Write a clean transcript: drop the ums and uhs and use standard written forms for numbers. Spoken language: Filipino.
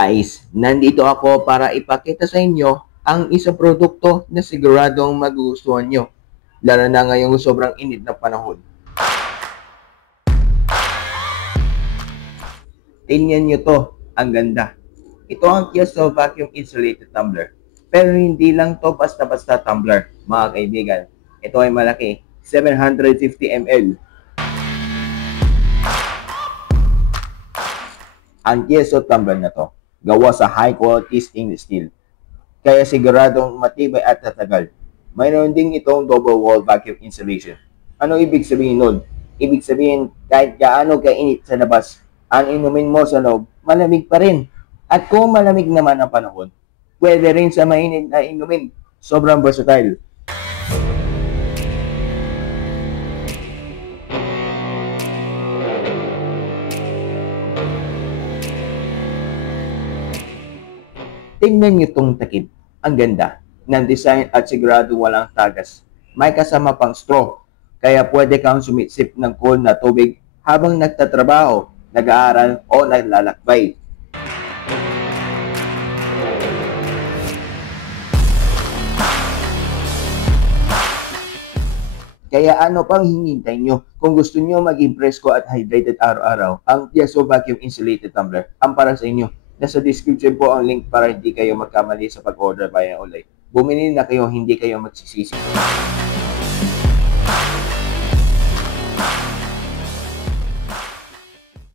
Guys, nandito ako para ipakita sa inyo ang isang produkto na siguradong magugustuhan nyo, lalo na ngayong sobrang init na panahon. Tingnan nyo to, ang ganda. Ito ang Kieso Vacuum Insulated Tumbler. Pero hindi lang to basta-basta tumbler, mga kaibigan. Ito ay malaki, 750 ml. Ang Kieso tumbler na to, gawa sa high quality stainless steel. Kaya siguradong matibay at tatagal. Mayroon ding itong double wall vacuum insulation. Ano ibig sabihin nun? Ibig sabihin kahit gaano kainit sa labas, ang inumin mo sa loob, malamig pa rin. At kung malamig naman ang panahon, pwede rin sa mainit na inumin. Sobrang versatile. Tingnan niyo itong takip. Ang ganda ng design at sigurado walang tagas. May kasama pang straw, kaya pwede kang sumisip ng cool na tubig habang nagtatrabaho, nag-aaral o naglalakbay. Kaya ano pang hinihintay nyo? Kung gusto nyo maging presko at hydrated araw-araw, ang Kieso Vacuum Insulated Tumbler ang para sa inyo. Nasa description po ang link para hindi kayo magkamali sa pag-order via online. Bumili na kayo, hindi kayo magsisisi.